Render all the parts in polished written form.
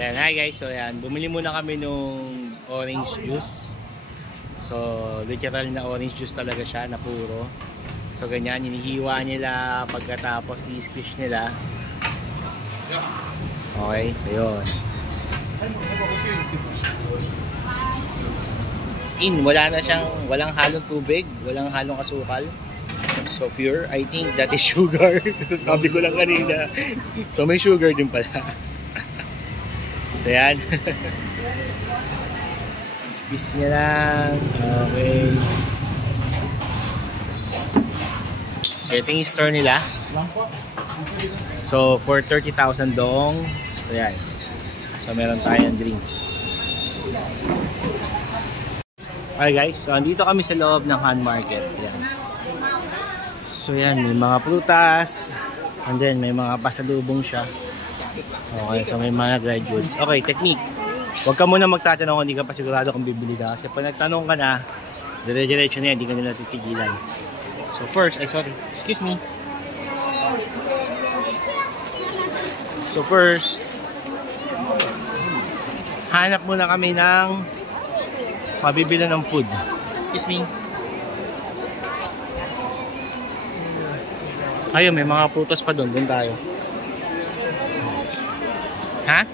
Ayan, hi guys. So ayan, bumili muna kami nung orange juice. So literal na orange juice talaga siya na puro. So ganyan, hinihiwa nila pagkatapos i-squish nila. Okay, so yun. As in, walang halong tubig, walang halong asukal. So pure, I think that is sugar. So sabi ko lang kanina. So may sugar din pala. So yan. Squeeze niya lang. Okay. So ito yung store nila. So for 30,000 dong. So yan. So meron tayong drinks. Okay guys, so andito kami sa loob ng Han Market. Yan. So yan, may mga prutas. And then may mga pasalubong siya. Okay, so may mga dried goods. Okay, technique. Huwag ka muna magtatanong kung hindi ka pa sigurado kung bibili ka. Kasi pag nagtanong ka na, dire-diretso na yan, hindi ka nila titigilan. So first, excuse me. So first, hanap muna kami ng mabibili ng food. Excuse me. Ayun, may mga prutas pa doon. Doon tayo. Ha?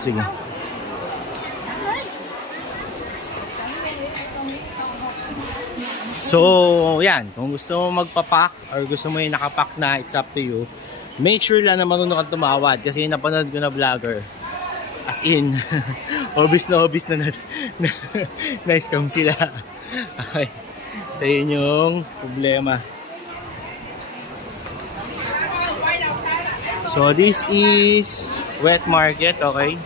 Sige. So, yan. Kung gusto mo magpapak or gusto mo yung nakapak na, it's up to you. Make sure lang na marunong kang tumawad kasi napanood ko na vlogger. As in, obvious na na-scam sila. Okay. So, yun yung problema. So this is wet market, okay?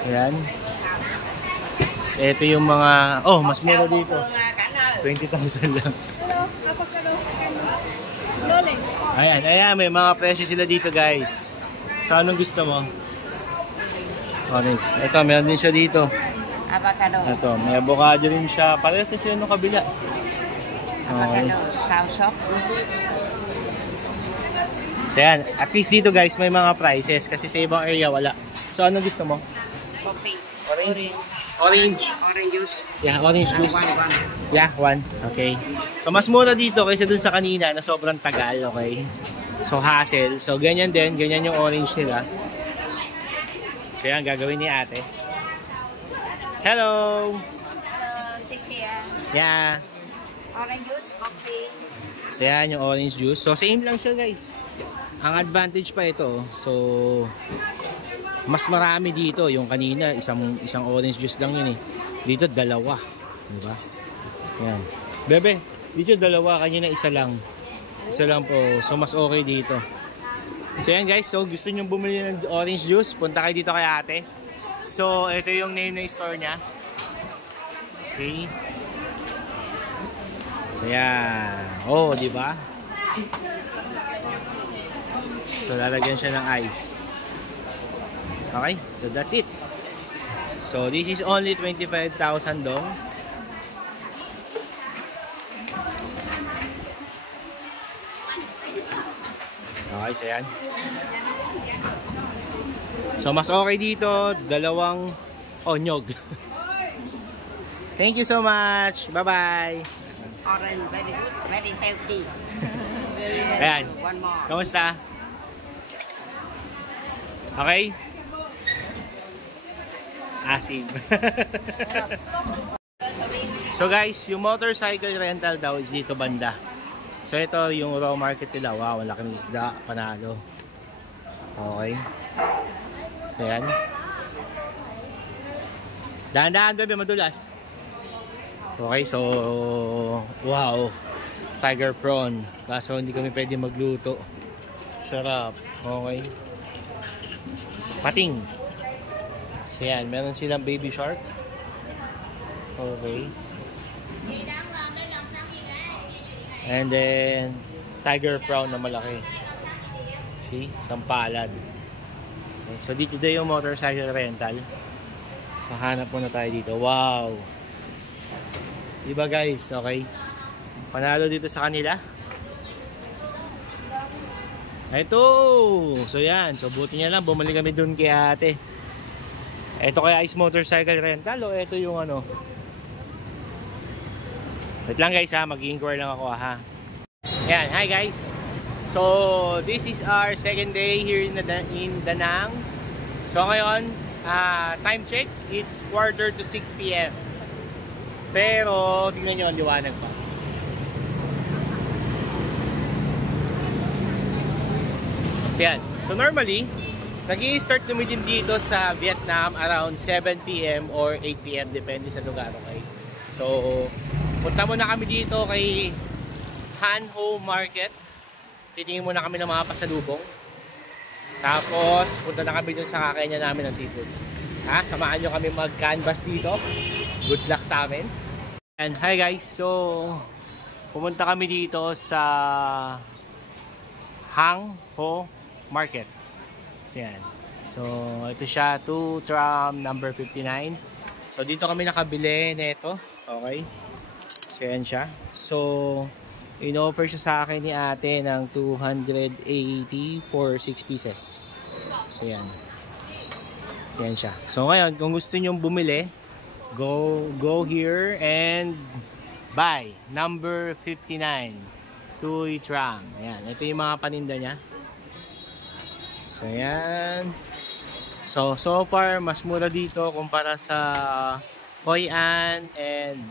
So yan. So ito yung mga, oh mas mura dito. 20,000 lang. Ayan, may mga presyo sila dito guys. So anong gusto mo? Orange. Ito, meron din siya dito. Avocado. Ito, may avocado rin siya. Parehas na sila nung kabila. Avocado, soursop. So yan, at least dito guys may mga prices kasi sa ibang area wala. So anong gusto mo? Coffee. Orange. Orange juice. Yeah, orange juice. One. Yeah, one. Okay. So mas mura dito kaysa dun sa kanina na sobrang tagal, okay? So hassle. So ganyan din, ganyan yung orange nila. So yan, gagawin ni ate. Hello! Hello, Cynthia. Yeah. Orange juice, coffee. So yan yung orange juice. So same lang siya guys. Ang advantage pa ito, so mas marami dito. Yung kanina, isang orange juice lang yun eh. Dito dalawa, di ba? Yan. Bebe, dito dalawa, kanina isa lang. Isa lang po. So mas okay dito. So yan guys, so gusto niyo bumili ng orange juice, punta kayo dito kay ate. So ito yung name ng store niya. Okay. So yan. Oh, di ba? So lalagyan siya ng ice. Okay, so that's it. So this is only 25,000 dong. Okay, so yan. So mas okay dito, dalawang onyog. Thank you so much. Bye-bye. Orange, very good, very healthy. Ayan. One more. Kamusta? Okay? Asim. So guys, yung motorcycle rental daw is dito banda. So ito yung raw market nila. Wow, ang laki ng isda. Panalo. Okay. So yan. Dahan-dahan bebe, madulas. Okay, so wow. Tiger prawn. Kaso hindi kami pwede magluto. Sarap. Okay. Pating. So yan, meron silang baby shark. Okay. And then tiger prawn na malaki. See? Sampalad. Okay. So dito daw yung motorcycle rental. So hanap muna tayo dito. Wow. Diba guys? Okay. Panalo dito sa kanila. Ito! So yan, so buti niya lang, bumalik kami dun kay ate. Ito kaya is motorcycle rental o ito yung ano. Wait lang guys ha, mag-inquire lang ako ha. Yan, hi guys. So this is our second day here in Danang. So ngayon, time check, it's 5:45 PM. Pero tingnan nyo, ang liwanag pa. Yan. So normally, nag-i-start dumidim dito sa Vietnam around 7 PM or 8 PM, depende sa lugar, okay? So, punta muna kami dito kay Han Ho Market. Titingin muna kami ng mga pasalubong. Tapos, punta na kami dun sa kakainan namin ng seafoods. Samahan nyo kami mag-canvas dito. Good luck sa amin. And hi guys, so pumunta kami dito sa Hang Ho Market. So yan. So ito siya, 2 tram number 59. So dito kami nakabili nito. Okay. So yan siya. So in-offer siya sa akin ni ate ng 280 for 6 pieces. So yan. So yan siya. So ngayon, kung gusto niyo bumili, go here and buy number 59 Tuy Tram. Ayan, ito yung mga paninda niya. So ayan. So far mas mura dito kumpara sa Hoi An and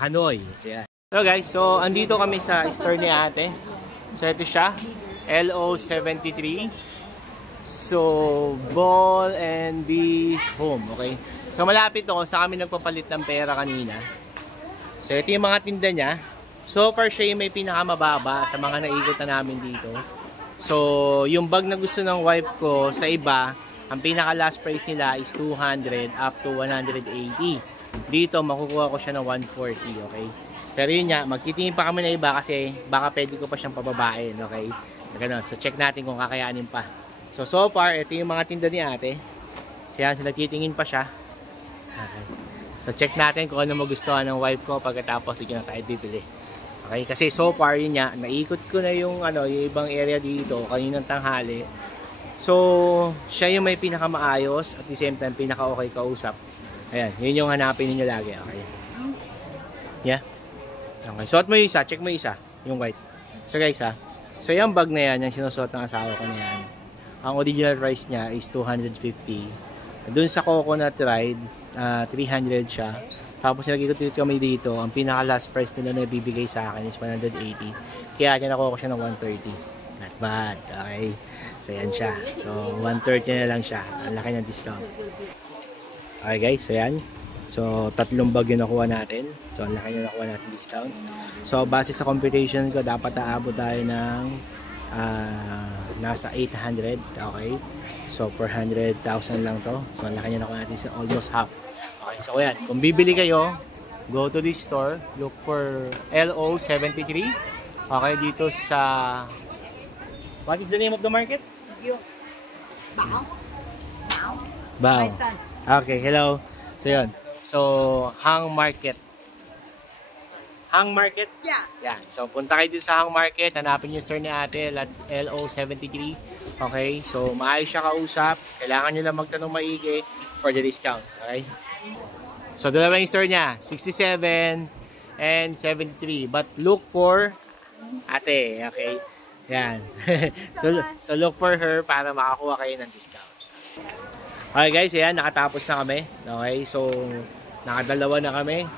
Hanoi. So ayan. So guys, so andito kami sa store ni ate. So ito siya, LO73. So Ball and Bees Home, okay? So malapit to sa kami nagpapalit ng pera kanina. So ito yung mga tinda niya. So far siya yung may pinakamababa sa mga naikutan namin dito. So yung bag na gusto ng wife ko sa iba, ang pinaka last price nila is 200 up to 180. Dito makukuha ko siya ng 140, okay? Pero yun nga, magtitingin pa kami na iba kasi baka pwede ko pa siyang pababain, okay? So, ganun. So check natin kung kakayanin pa. So far, ito yung mga tinda ni ate. Kaya so, nagtitingin pa siya. Okay. So check natin kung ano magustuhan ng wife ko pagkatapos yun na tayo bibili. Okay, kasi so far yun nga, naikot ko na yung yung ibang area dito kaninang tanghali. So siya yung may pinakamaayos at the same time pinaka-okay kausap. Ayan, yun yung hanapin niyo lagi, okay? Yeah. Okay, suot mo yung isa, check mo yung isa, yung white. So guys so yung bag na yan, yung sinusuot ng asawa ko na yan, ang original price niya is 250. Doon sa Coconut Ride, 300 siya. Tapos nag-ikot kami dito, ang pinaka last price nila na bibigay sa akin is 180. Kaya niya nakuha ko siya ng 130. Not bad, okay? So yan siya. So 130 na lang siya. Ang laki ng discount. Okay guys, so yan. So 3 bag yung nakuha natin. So ang laki yung nakuha natin discount. So base sa computation ko, dapat aabot tayo ng nasa 800, okay? So 400,000 lang to. So ang laki niya nakuha natin sa almost half. Okay, so ayan, kung bibili kayo, go to this store, look for LO73. Okay, dito sa what is the name of the market? Bao. Okay, hello. So yun. So Hang Market. Hang Market? Yeah. Yan. So punta kayo dito sa Hang Market, hanapin yung store ni ate, that's LO73. Okay, so maayos siya kausap. Kailangan nyo lang magtanong maigi for the discount. Okay? So dalawa yung store niya, 67 and 73. But look for ate, okay? Yan. so look for her para makakuha kayo ng discount. Okay guys, ayan, nakatapos na kami. Okay, so nakadalawa na kami.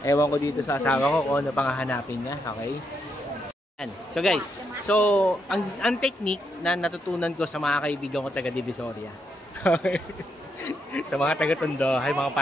Ewan ko dito sa asawa ko kung ano pang hahanapin niya. Okay? Yan. So guys, so ang technique na natutunan ko sa mga kaibigan ko taga Divisoria. Sa mga taga Tondo, ay mga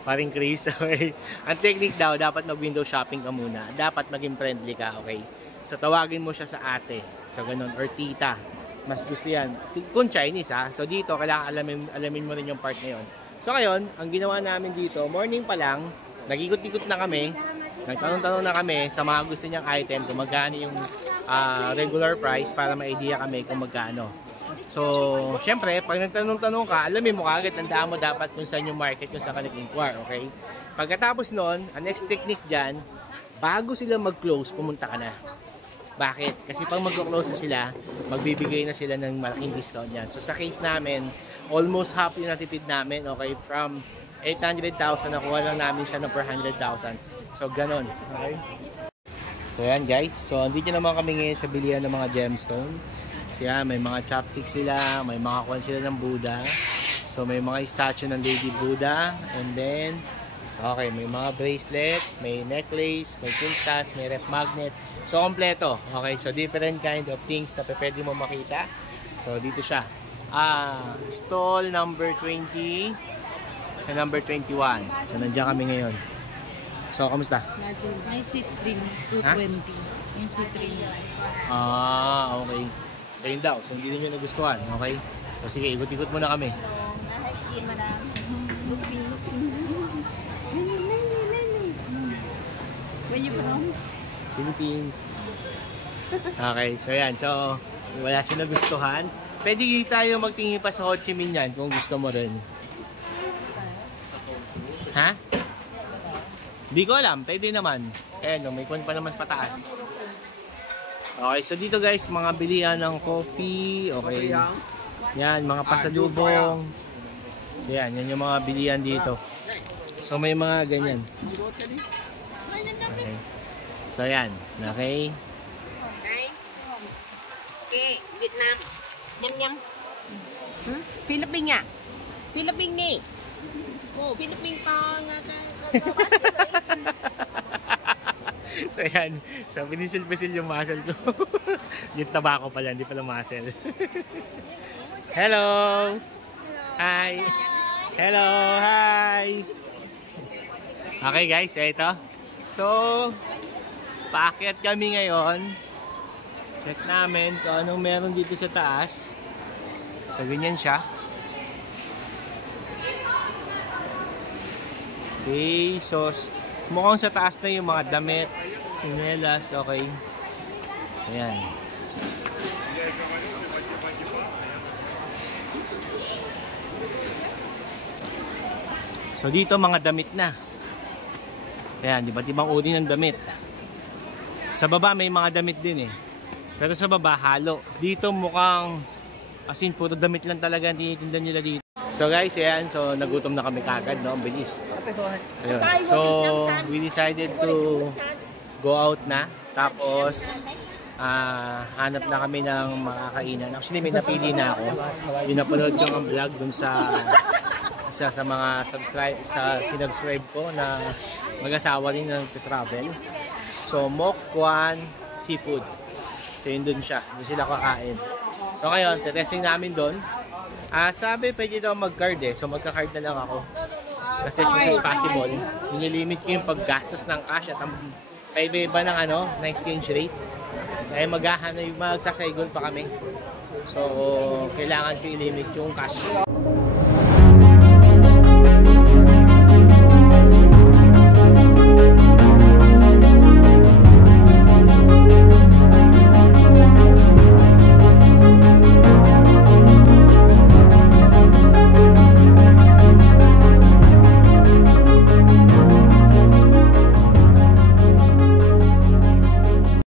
paring Chris, okay? Ang technique daw, dapat mag-window shopping ka muna. Dapat maging friendly ka, okay? So tawagin mo siya sa ate. So ganun, or tita. Mas gusto yan. Kung Chinese so dito, kailangan alamin mo rin yung part na yun. So ngayon, ang ginawa namin dito, morning pa lang, nag-ikot-ikot na kami, nagtanong-tanong na kami sa mga gusto niyang item kung magkano yung regular price para ma-idea kami kung magkano. So, syempre, pag nagtanong-tanong ka, alamin mo kagad, tandaan mo dapat kung saan yung market, kung saan ka nag-inquire, okay? Pagkatapos nun, ang next technique dyan, bago sila mag-close, pumunta ka na. Bakit? Kasi pag mag-close na sila, magbibigay na sila ng malaking discount yan. So sa case namin, almost half yung natipid namin, okay? From 800,000, nakuha lang namin siya ng 400,000. So ganon. Okay? So yan guys, so andito naman kami ngayon sa bilihan ng mga gemstone. So yan, may mga chopsticks sila, may mga kuwan sila ng Buddha. So may mga statue ng Lady Buddha. And then, okay, may mga bracelet, may necklace, may quintas, may ref magnet. So kompleto. Okay, so different kind of things na pwede mo makita. So dito siya. Stall number 20 and number 21. So nandiyan kami ngayon. So, kamusta? May seat cream, 220. Yung seat cream. Okay. So, yun daw. So, hindi nyo nagustuhan. Okay? So, sige, ikot-ikot muna kami. Where you from? Philippines. Okay, so yan. So, wala siya nagustuhan. Pwede tayo magtingin pa sa Ho Chi Minh yan kung gusto mo rin. Ha? Hindi ko alam, pwede naman. Ayan, may kun pa naman pataas. Okay, so dito guys, mga bilihan ng coffee. Okay. Yan, mga pasalubong. So yan, yan yung mga bilihan dito. So may mga ganyan. Okay. So yan, okay. Okay. Okay, Vietnam. Nhâm nhâm. Philippines à? Philippines đi. Ồ, Philippines to bát So yan, so pinisil-pisil yung muscle ko. Yung tabako pala, hindi pala muscle. Hello! Hi! Hello! Hi! Okay guys, ito. So, paakyat kami ngayon. Check namin kung anong meron dito sa taas. So, ganyan siya. Okay, so mukhang sa taas na yung mga damit, tsinelas, okay. Ayan. So dito mga damit na. Ayan, iba't ibang uri ng damit. Sa baba may mga damit din eh. Pero sa baba halo. Dito mukhang as in puro damit lang talaga ang tinitinda nila dito. So guys, ayan, so nagutom na kami kagad, no? Ang bilis. So, yun. So we decided to go out na. Tapos, hanap na kami ng makakainan. Actually, may napili na ako. Yung napanood ko ang vlog dun sa isa sa mga sinubscribe ko na mag-asawa rin ng travel. So, Mok Kwan Seafood. So, yun dun siya. Doon sila kakain. So, ngayon, testing namin dun. Sabi, pwede daw mag-card eh. So, magka-card na lang ako. Kasi as much as possible, nililimit ko yung paggastos ng cash at ang paiba-iba ng ng exchange rate. Kaya magsasaygon pa kami. So, kailangan ko i-limit yung cash.